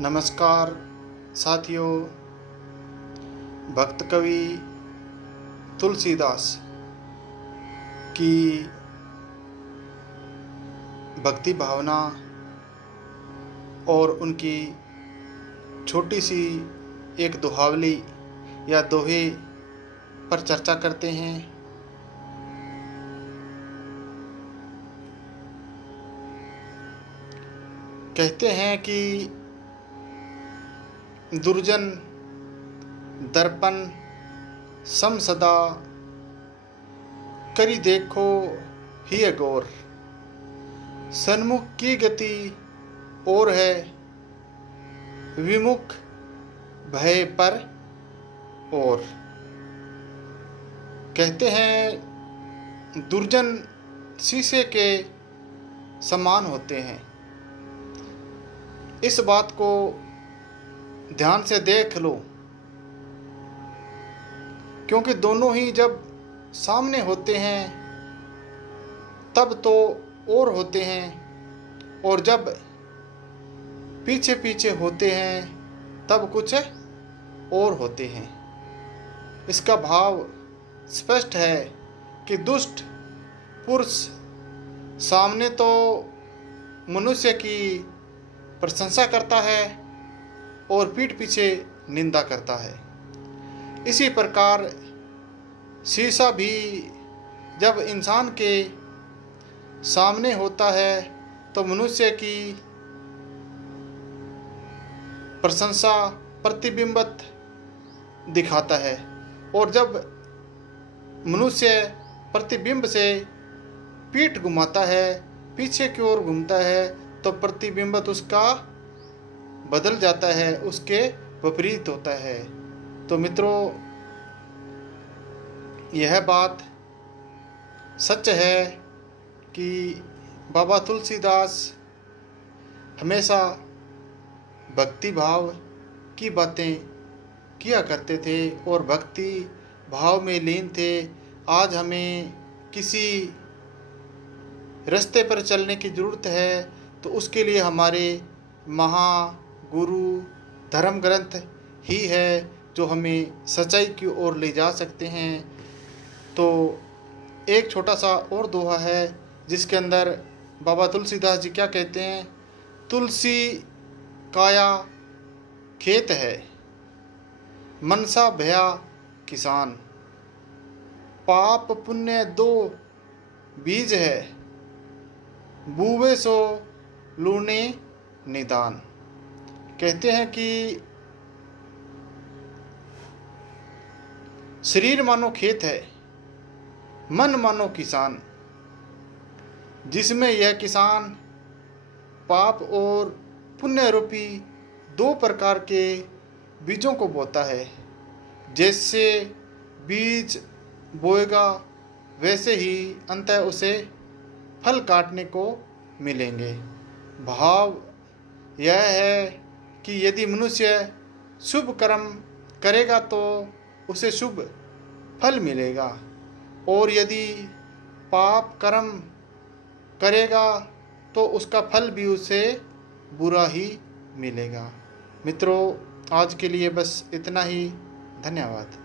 नमस्कार साथियों, भक्त कवि तुलसीदास की भक्ति भावना और उनकी छोटी सी एक दोहावली या दोहे पर चर्चा करते हैं। कहते हैं कि दुर्जन दर्पण सम सदा करी देखो ही गौर, सन्मुख की गति और है विमुख भय पर और। कहते हैं दुर्जन शीशे के समान होते हैं। इस बात को ध्यान से देख लो, क्योंकि दोनों ही जब सामने होते हैं तब तो और होते हैं, और जब पीछे पीछे होते हैं तब कुछ और होते हैं। इसका भाव स्पष्ट है कि दुष्ट पुरुष सामने तो मनुष्य की प्रशंसा करता है और पीठ पीछे निंदा करता है। इसी प्रकार शीशा भी जब इंसान के सामने होता है तो मनुष्य की प्रशंसा प्रतिबिंबित दिखाता है, और जब मनुष्य प्रतिबिंब से पीठ घुमाता है, पीछे की ओर घूमता है, तो प्रतिबिंबित उसका बदल जाता है, उसके विपरीत होता है। तो मित्रों, यह बात सच है कि बाबा तुलसीदास हमेशा भक्ति भाव की बातें किया करते थे और भक्ति भाव में लीन थे। आज हमें किसी रास्ते पर चलने की ज़रूरत है तो उसके लिए हमारे महागुरु धर्म ग्रंथ ही है जो हमें सच्चाई की ओर ले जा सकते हैं। तो एक छोटा सा और दोहा है जिसके अंदर बाबा तुलसीदास जी क्या कहते हैं। तुलसी काया खेत है, मनसा भया किसान, पाप पुण्य दो बीज है, बूवे सो लूने निदान। कहते हैं कि शरीर मानो खेत है, मन मानो किसान, जिसमें यह किसान पाप और पुण्य रूपी दो प्रकार के बीजों को बोता है। जैसे बीज बोएगा वैसे ही अंततः उसे फल काटने को मिलेंगे। भाव यह है कि यदि मनुष्य शुभ कर्म करेगा तो उसे शुभ फल मिलेगा, और यदि पाप कर्म करेगा तो उसका फल भी उसे बुरा ही मिलेगा। मित्रों, आज के लिए बस इतना ही। धन्यवाद।